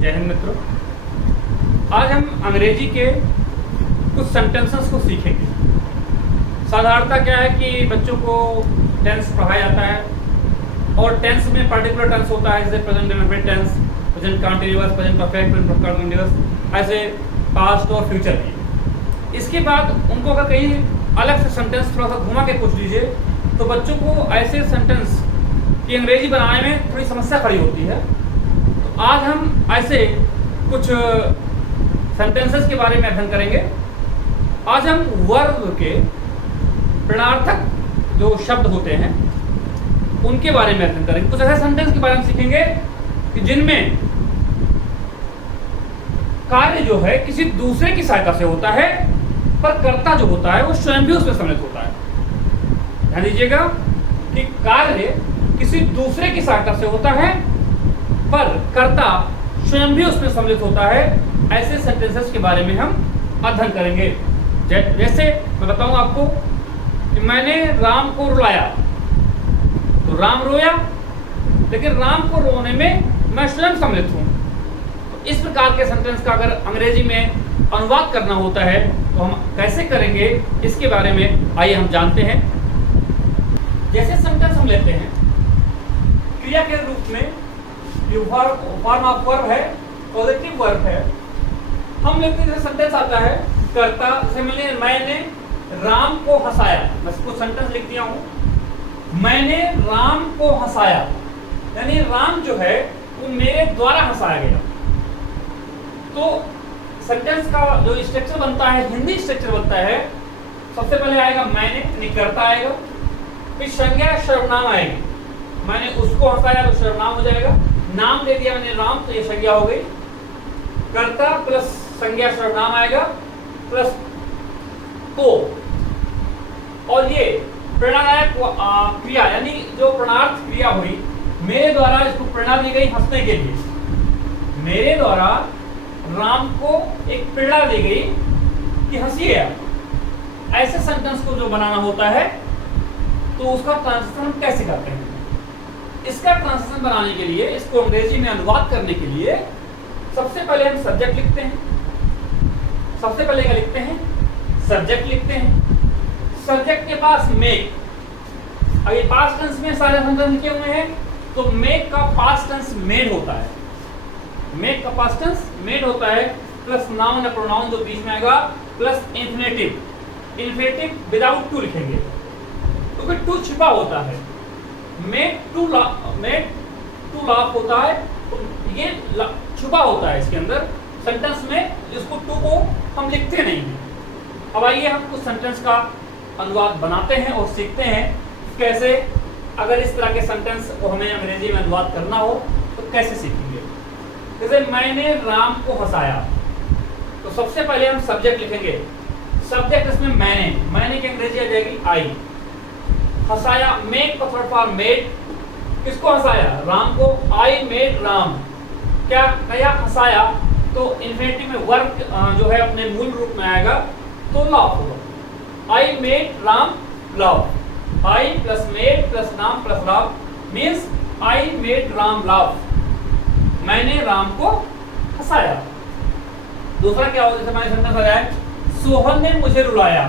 जय हिंद मित्रों। आज हम अंग्रेजी के कुछ सेंटेंसेस को सीखेंगे। साधारणतः क्या है कि बच्चों को टेंस पढ़ाया जाता है और टेंस में पर्टिकुलर टेंस होता है, जैसे present indefinite tense, present continuous, present perfect, present continuous, ऐसे पास्ट और फ्यूचर भी। इसके बाद उनको अगर कहीं अलग से सेंटेंस थोड़ा सा घुमा के पूछ लीजिए तो बच्चों को ऐसे सेंटेंस की अंग्रेजी बनाने में थोड़ी समस्या खड़ी होती है। तो आज हम ऐसे कुछ सेंटेंसेस के बारे में अध्ययन करेंगे। आज हम वर्ब के प्रणार्थक जो शब्द होते हैं उनके बारे में अध्ययन करेंगे। कुछ ऐसे सेंटेंस के बारे में सीखेंगे कि जिनमें कार्य जो है किसी दूसरे की सहायता से होता है, पर कर्ता जो होता है वो स्वयं भी उसमें सम्मिलित होता है। ध्यान दीजिएगा कि कार्य किसी दूसरे की सहायता से होता है, पर कर्ता स्वयं भी उसमें सम्मिलित होता है। ऐसे सेंटेंसेस के बारे में हम अध्ययन करेंगे। जैसे मैं बताऊं आपको कि मैंने राम को रुलाया, तो राम रोया, लेकिन राम को रोने में मैं स्वयं सम्मिलित हूं। तो इस प्रकार के सेंटेंस का अगर अंग्रेजी में अनुवाद करना होता है तो हम कैसे करेंगे, इसके बारे में आइए हम जानते हैं। जैसे सेंटेंस हम लेते हैं क्रिया के रूप में, फॉर्म ऑफ वर्ब है, पॉजिटिव वर्ब है। हम लेते हैं सेंटेंस आता है कर्ता, जैसे मैंने राम को हंसाया। मैं कुछ सेंटेंस लिख दिया हूं, मैंने राम को हंसाया, यानी राम जो है वो मेरे द्वारा हंसाया गया। तो सेंटेंस का जो स्ट्रक्चर बनता है, हिंदी स्ट्रक्चर बनता है, सबसे पहले आएगा मैंने, यानी कर्ता आएगा, फिर संज्ञा सर्वनाम आएगी। मैंने उसको हंसाया तो सर्वनाम हो जाएगा, नाम दे दिया मैंने राम तो ये संज्ञा हो गई। कर्ता प्लस संज्ञा सर्वनाम आएगा प्लस को, और ये प्रेरणादायक क्रिया, यानी जो प्रणार्थ क्रिया हुई, मेरे द्वारा इसको प्रेरणा दी गई हंसने के लिए। मेरे द्वारा राम को एक प्रेरणा दी गई कि हंसिए। ऐसे सेंटेंस को जो बनाना होता है तो उसका ट्रांसलेशन हम कैसे करते हैं? इसका ट्रांसलेशन बनाने के लिए, इसको अंग्रेजी में अनुवाद करने के लिए सबसे पहले हम सब्जेक्ट लिखते हैं। सबसे पहले क्या लिखते हैं? सब्जेक्ट लिखते हैं। सब्जेक्ट के पास मेक, अब ये पास्ट टेंस में सारे सेंटेंस लिखे हुए हैं, तो मेक का पास्ट टेंस मेड होता है। मेक का पास्ट टेंस मेड होता है, प्लस नाउन या प्रोनाउन जो बीच में आएगा, plus infinitive. Infinitive without to लिखेंगे क्योंकि टू छिपा होता है। मेड टू लाफ होता है, तो ये छुपा होता है इसके अंदर सेंटेंस में, जिसको टू को हम लिखते नहीं हैं। अब आइए हम कुछ सेंटेंस का अनुवाद बनाते हैं और सीखते हैं कैसे, अगर इस तरह के सेंटेंस को हमें अंग्रेजी में अनुवाद करना हो तो कैसे सीखेंगे। जैसे मैंने राम को हंसाया, तो सबसे पहले हम सब्जेक्ट लिखेंगे। सब्जेक्ट इसमें मैंने की अंग्रेजी आ जाएगी आई। हंसाया, मेक का थर्ड फॉर्म मेड, किसको हंसाया? राम को। आई मेड राम, क्या कया? हंसाया, तो इंफिनिटिव में वर्ब जो है अपने मूल रूप में आएगा तो लाफ होगा। I made Ram laugh. I plus made plus नाम plus laugh means I made Ram laugh. मैंने राम को हंसाया। दूसरा क्या होगा? जैसे हमारे सेंटेंस आ जाए सोहन ने मुझे रुलाया,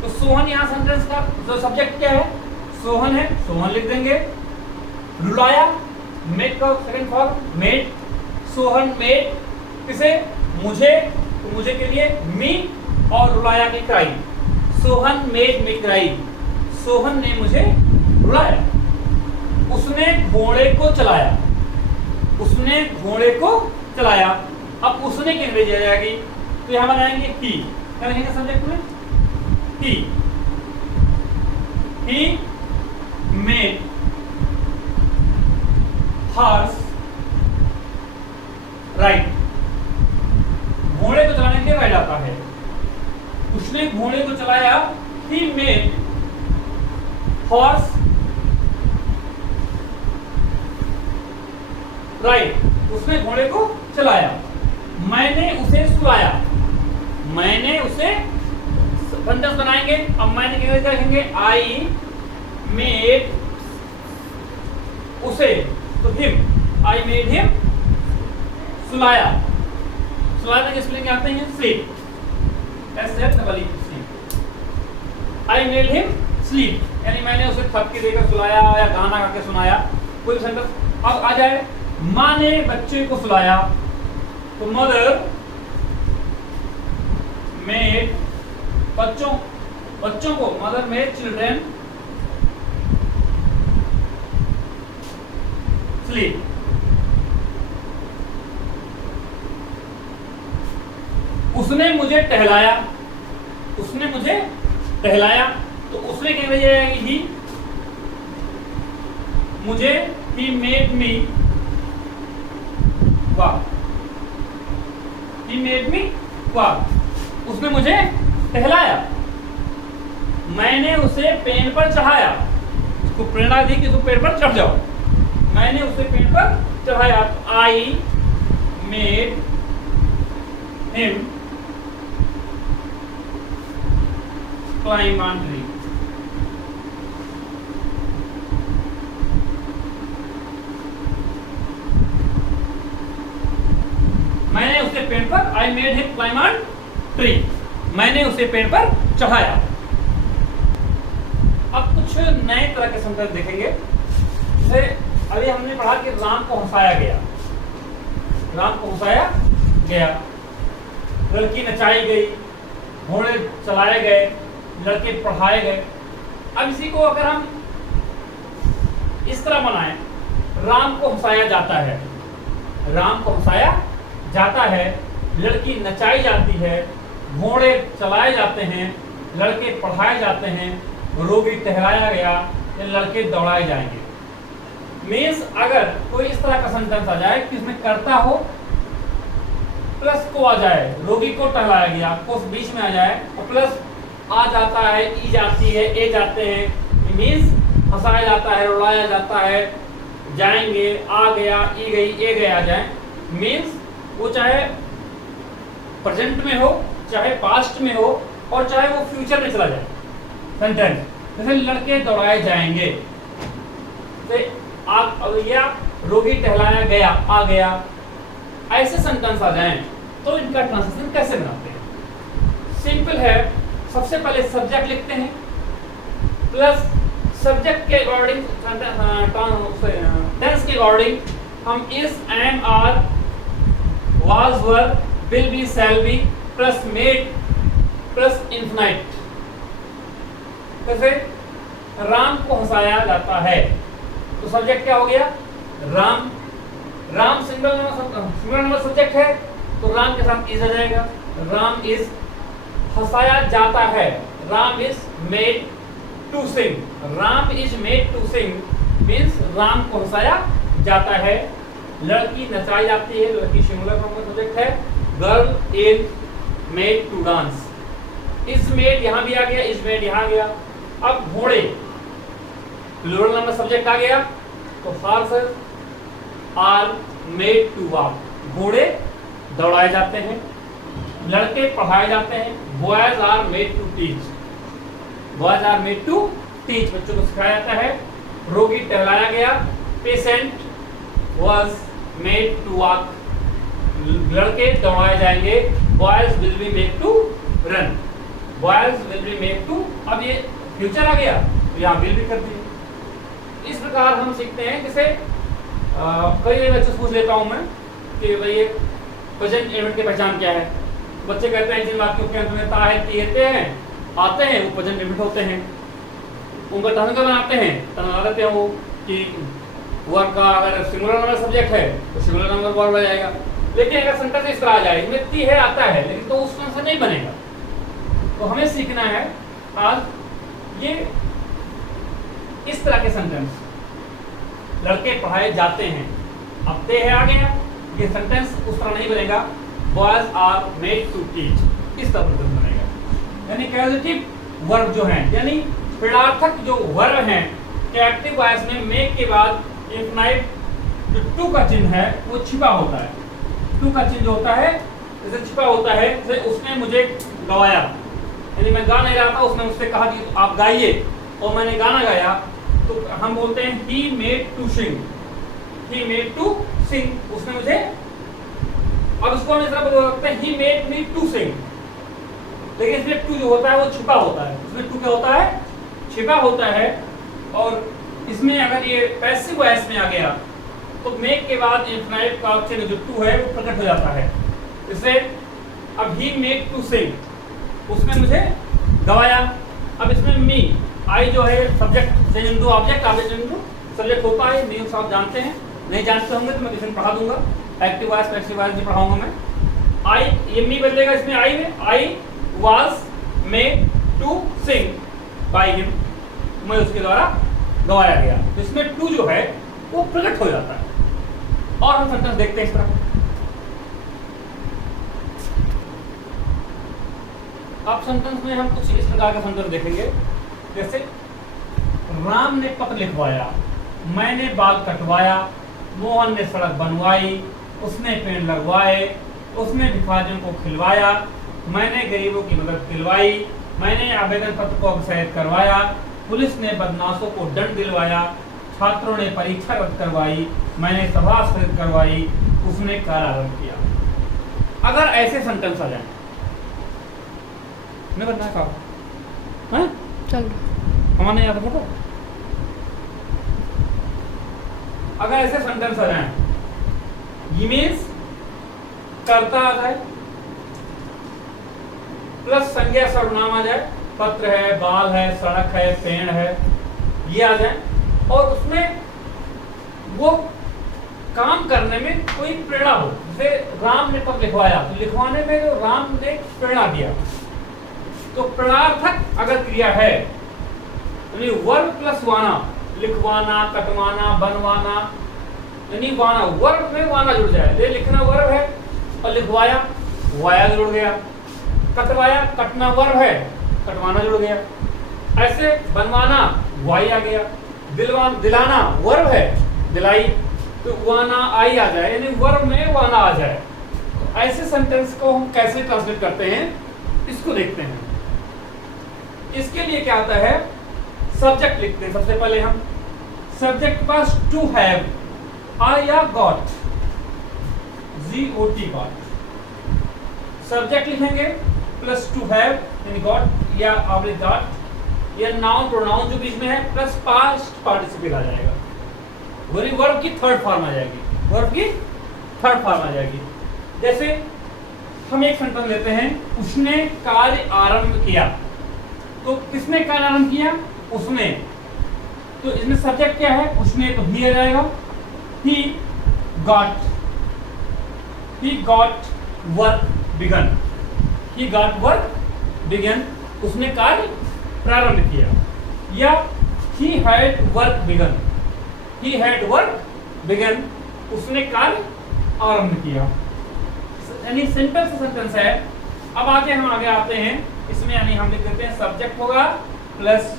तो सोहन यहाँ सेंटेंस का जो सब्जेक्ट क्या है? सोहन है, सोहन लिख देंगे। रुलाया, मेड का second form made. Sohan made किसे? मुझे, तो मुझे के लिए मी, और रुलाया की cry. Sohan made me cry, Sohan ने मुझे रुलाया। उसने घोड़े को चलाया, उसने घोड़े को चलाया। अब उसने की अंग्रेजी आ जाएगी, तो यहां बनाएंगे ही। क्या लिखेंगे सब्जेक्ट में? He made horse ride. घोड़े को चलाने के लिए राइड आता है। उसने घोड़े को चलाया, ही मेड हॉर्स राइड, उसने घोड़े को चलाया। मैंने उसे सुलाया, मैंने उसे सेंटेंस बनाएंगे। अब मैंने क्या लिखेंगे? आई मेड उसे, तो हिम, आई मेड हिम सुलाया, सुलाने के स्पेलिंग आते हैं sleep, sleep. I made him sleep, यानी मैंने उसे थपकी देकर सुलाया या गाना गा के सुनाया, कोई सेंटेंस। अब आ जाए माँ ने बच्चे को सुलाया, तो मदर मेड बच्चों को, मदर मेड चिल्ड्रन स्लीप। उसने मुझे टहलाया, उसने मुझे टहलाया, तो उसने क्या वजह आएगी ही, मुझे he made me walk, he made me walk, उसने मुझे टहलाया। मैंने उसे पेड़ पर चढ़ाया, उसको प्रेरणा दी कि तुम पेड़ पर चढ़ जाओ, मैंने उसे पेड़ पर चढ़ाया। I made him climb on tree, मैंने उसे पेड़ पर, I made him climb on tree, मैंने उसे पेड़ पर चढ़ाया। अब कुछ नए तरह के सेंटेंस देखेंगे। जैसे अभी हमने पढ़ा कि राम को हंसाया गया, राम को हंसाया गया, लड़की नचाई गई, घोड़े चलाए गए, लड़के पढ़ाए गए। अब इसी को अगर हम इस तरह बनाएं, राम को हंसाया जाता है, राम को हंसाया जाता है, लड़की नचाई जाती है, घोड़े चलाए जाते हैं, लड़के पढ़ाए जाते हैं, रोगी टहलाया गया, या लड़के दौड़ाए जाएंगे। मीन्स अगर कोई इस तरह का सेंटेंस आ जाए कि इसमें कर्ता हो प्लस को आ जाए, रोगी को टहलाया गया, को बीच में आ जाए, और प्लस आ जाता है, ई जाती है, ए जाते हैं, मीन्स हंसाया जाता है, रुलाया जाता है, जाएंगे, आ गया, ई गई, ए गए आ जाए। मीन्स वो चाहे प्रेजेंट में हो, चाहे पास्ट में हो, और चाहे वो फ्यूचर में चला जाए। सेंटेंस जैसे लड़के दौड़ाए जाएंगे, या रोगी टहलाया गया, आ गया, ऐसे सेंटेंस आ जाएं तो इनका ट्रांसलेशन कैसे बनाते हैं? सिंपल है, सबसे पहले सब्जेक्ट लिखते हैं, प्लस सब्जेक्ट के अकॉर्डिंग टेंस के अकॉर्डिंग हम is, am, are, was, were, will be, shall be, plus made, plus infinite. कैसे? राम को हंसाया जाता है, तो सब्जेक्ट क्या हो गया? Ram. Ram single number subject है, तो राम के साथ इज आ जाएगा। राम इज हंसाया जाता है, Ram is made to sing, Ram is made to sing means Ram को हंसाया जाता है। लड़की नचाई जाती है, लड़की सिंगुलर नंबर सब्जेक्ट है। Girl is made to dance, is made यहाँ भी आ गया, इज मेड यहाँ गया। अब घोड़े प्लूरल नंबर सब्जेक्ट आ गया, तो horses are made to walk, घोड़े दौड़ाए जाते हैं, लड़के पढ़ाए जाते हैं। Boys are made to teach, boys are made to teach, बच्चों को सिखाया जाता है। रोगी टहलाया गया, patient was made to walk, लड़के दौड़ाए जाएंगे। Boys will be made to run, boys will be made to, अब ये फ्यूचर आ गया तो यहाँ विल भी कर दिए। इस प्रकार हम सीखते हैं। जैसे कई बच्चों से पूछ लेता हूँ मैं कि भाई प्रेजेंट इवेंट की पहचान क्या है, बच्चे कहते हैं जिन वाक्यों के अंत में ता है, ती हैं आते हैं वो प्रेजेंट इवेंट होते हैं। उनका तनका बनाते हैं, तना देते हैं वो कि वर्ब का अगर सिंगुलर नंबर सब्जेक्ट है तो सिंगुलर नंबर वर्ब आ जाएगा। लेकिन अगर सेंटेंस इस तरह आ जाए इसमें ती है आता है, लेकिन तो उसमें से नहीं बनेगा। तो हमें सीखना है आज ये इस तरह के सेंटेंस, लड़के पढ़ाए जाते हैं, अब ते है आ गया, ये सेंटेंस उस तरह नहीं बनेगा। Boys are made to teach, इस तरह सेंटेंस बनेगा। यानी कैजुएटिव वर्ब जो हैं, यानी क्रियार्थक जो वर्ब हैं के एक्टिव वॉइस में मेक के बाद इन्फिनाइट जो टू का चिन्ह है वो छिपा होता है। टू का चिन्ह जो होता है जैसे छिपा होता है, जैसे उसने मुझे गवाया, यानी मैं गा नहीं रहा था, उसने मुझसे कहा कि आप गाइए और मैंने गाना गाया, तो हम बोलते हैं he made to sing, he made to sing, उसने मुझे अब इसको हम इस तरह बोल सकते हैं, he made me to sing, लेकिन इसमें टू जो होता है वो छिपा होता है, इसमें टू क्या होता है, छिपा होता है। और इसमें अगर ये पैसिव वॉइस में आ गया तो मेक के बाद इनफिनाइट का ऑप्शन जो टू है वो प्रकट हो जाता है। जैसे अब ही मेड टू सिंग, उसने मुझे गवाया। अब इसमें मी, आई जो है subject change into object, object into subject होता है, नियम आप जानते हैं, नहीं जानते होंगे तो मैं किसी पढ़ा दूंगा, एक्टिव वॉइस पैसिव वॉइस भी पढ़ाऊंगा मैं। आई, ये मी बदलेगा इसमें आई में, I was made to sing by him, मैं उसके द्वारा गवाया गया। तो इसमें टू जो है वो प्रकट हो जाता है। और हम सेंटेंस देखते हैं इस तरह। अब सेंटेंस में हम कुछ इस प्रकार का सेंटेंस देखेंगे, जैसे राम ने पत्र लिखवाया, मैंने बाल कटवाया, मोहन ने सड़क बनवाई, उसने पेड़ लगवाए, उसने भिखारियों को खिलवाया, मैंने गरीबों की मदद दिलवाई, मैंने आवेदन पत्र को अग्रसर करवाया, पुलिस ने बदमाशों को दंड दिलवाया, छात्रों ने परीक्षा रद्द करवाई, मैंने सभा स्थगित करवाई, उसने कारारंभ किया। अगर ऐसे सेंटेंस आ जाए, नहीं करना है काम, हैं? चल हमारे यहाँ तो अगर ऐसे सेंटेंस आ जाए, ये मीन्स कर्ता आ जाए प्लस संज्ञा सर्वनाम आ जाए, पत्र है, बाल है, सड़क है, पेड़ है, ये आ जाए, और उसमें वो काम करने में कोई प्रेरणा हो। जैसे राम ने पत्र लिखवाया, तो लिखवाने में जो राम ने प्रेरणा दिया, तो प्रेरणार्थक अगर क्रिया है, यानी वर्ब प्लस वाना, लिखवाना, कटवाना, बनवाना, यानी वाना, वर्ब में वाना जुड़ जाए, ये लिखना वर्ब है और लिखवाया वाया जुड़ गया, कटवाया कटना वर्ब है, कटवाना जुड़ गया, ऐसे बनवाना वाई आ गया, दिलाना वर्ब है, दिलाई, तो वाना आई आ जाए, यानी वर्ब में वाना आ जाए। तो ऐसे सेंटेंस को हम कैसे ट्रांसलेट करते हैं, इसको देखते हैं। इसके लिए क्या आता है, सब्जेक्ट लिखते हैं। सबसे पहले हम सब्जेक्ट के पास टू हैव, आई या गॉट, GOT गॉट, सब्जेक्ट लिखेंगे प्लस टू हैव यानी गॉट या ऑब्लिक गॉट, या नाउन प्रोनाउन जो बीच में है प्लस पास्ट पार्टिसिपल आ जाएगा, वर्ब की थर्ड फॉर्म आ जाएगी, वर्ब की थर्ड फॉर्म आ जाएगी। जैसे हम एक सेंटेंस लेते हैं, उसने कार्य आरंभ किया, तो किसने कार्य आरंभ किया, उसने, तो इसमें सब्जेक्ट क्या है, उसने, तो ही आ जाएगा, he got work begun, he got work begun, उसने कार्य प्रारंभ किया, या he had work begun, he had work begun, उसने कार्य आरंभ किया। यानी सिंपल सा सेंटेंस है। अब आगे हम आगे आते हैं, इसमें यानी हम लिख देते हैं सब्जेक्ट होगा प्लस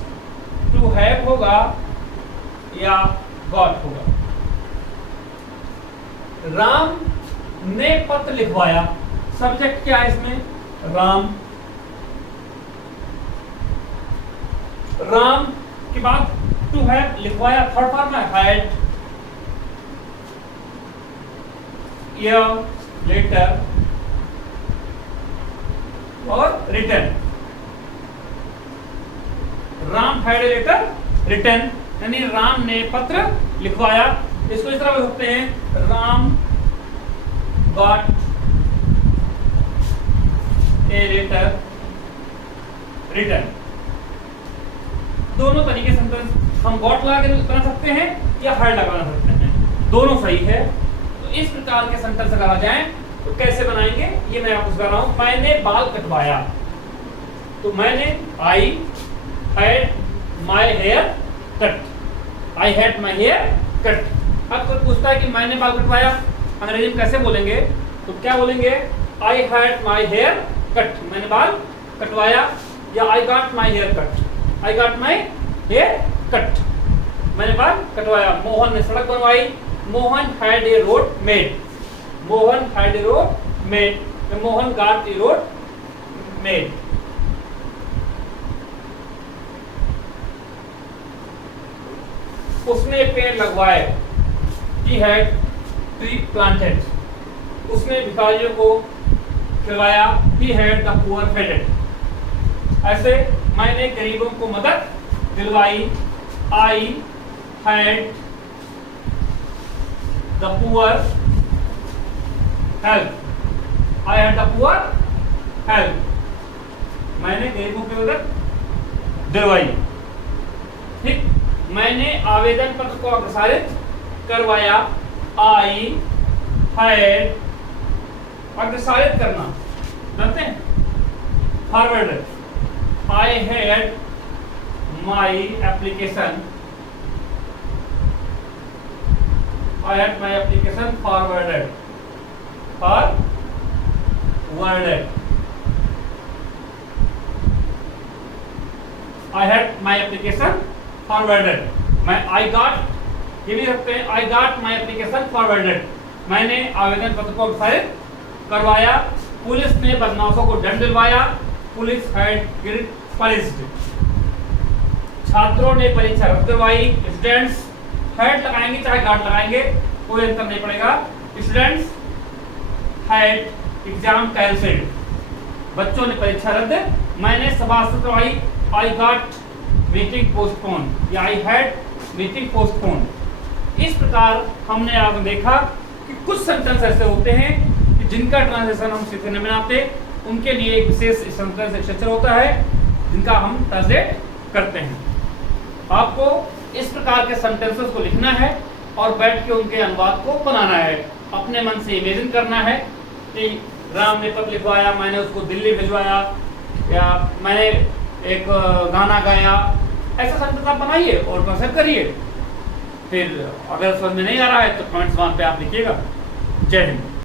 टू हैव होगा या गॉट होगा। राम ने पत्र लिखवाया, सब्जेक्ट क्या है इसमें, राम, राम के बाद टू हैव लिखवाया, थर्ड फॉर्म है हैड, या लेटर और return, Ram had a letter return, यानी राम ने पत्र लिखवाया। इसको इस तरह लिख सकते हैं, Ram got a letter return. दोनों तरीके से हम गॉट लगा के बना सकते हैं या हैड लगा सकते हैं, दोनों सही है। तो इस प्रकार के सेंटेंस अगर आ जाएं तो कैसे बनाएंगे, ये मैं आपको बता रहा हूं। मैंने बाल कटवाया, तो मैंने I had my hair cut, I had my hair cut. अब कोई पूछता है कि मैंने बाल कटवाया अंग्रेजी में कैसे बोलेंगे, तो क्या बोलेंगे, I had my hair cut, मैंने बाल कटवाया, या I got my hair cut, I got my hair cut, मैंने बाल कटवाया। मोहन ने सड़क बनवाई, Mohan had a road made, Mohan had a road made, Mohan got a road made. उसने पेड़ लगवाए, he had tree planted, उसने भिखारियों को खिलवाया, he had the poor fed। ऐसे मैंने गरीबों को मदद दिलवाई, I had the poor help, I had the poor help। मैंने गरीबों की मदद दिलवाई। ठीक, मैंने आवेदन पत्र को अग्रसारित करवाया, I had, अग्रसारित करना जानते हैं, forward, I had my application, I had my application forwarded, I had my application forwarded। मैं I got, ये भी रखते हैं, I got my application forwarded। मैंने आवेदन पत्र को अग्रसारित करवाया। पुलिस ने बदमाशों को दंड दिलवाया, पुलिस had punished। छात्रों ने परीक्षा रद्द करवाई, स्टूडेंट्स हैड लगाएंगे चाहे गार्ड लगाएंगे कोई अंतर नहीं पड़ेगा, स्टूडेंट्स हैड एग्जाम कैंसिल्ड। बच्चों ने परीक्षा रद्द। मैंने सभा करवाई, आई गॉट मीटिंग पोस्टपोन या आई हैड मीटिंग पोस्टपोन। इस प्रकार हमने आज देखा कि कुछ सेंटेंस ऐसे होते हैं कि जिनका ट्रांसलेशन हम सीधे नहीं बनाते, उनके लिए एक विशेष सेंटेंस स्ट्रक्चर होता है जिनका हम ट्रांसलेट करते हैं। आपको इस प्रकार के सेंटेंसेस को लिखना है और बैठ के उनके अनुवाद को बनाना है। अपने मन से इमेजिन करना है कि राम ने पत्र लिखवाया, मैंने उसको दिल्ली भिजवाया, या मैंने एक गाना गाया। ऐसा सेंटेंस आप बनाइए और ट्रांसलेट करिए। फिर अगर समझ में नहीं आ रहा है तो कमेंट्स वहाँ पे आप लिखिएगा। जय हिंद।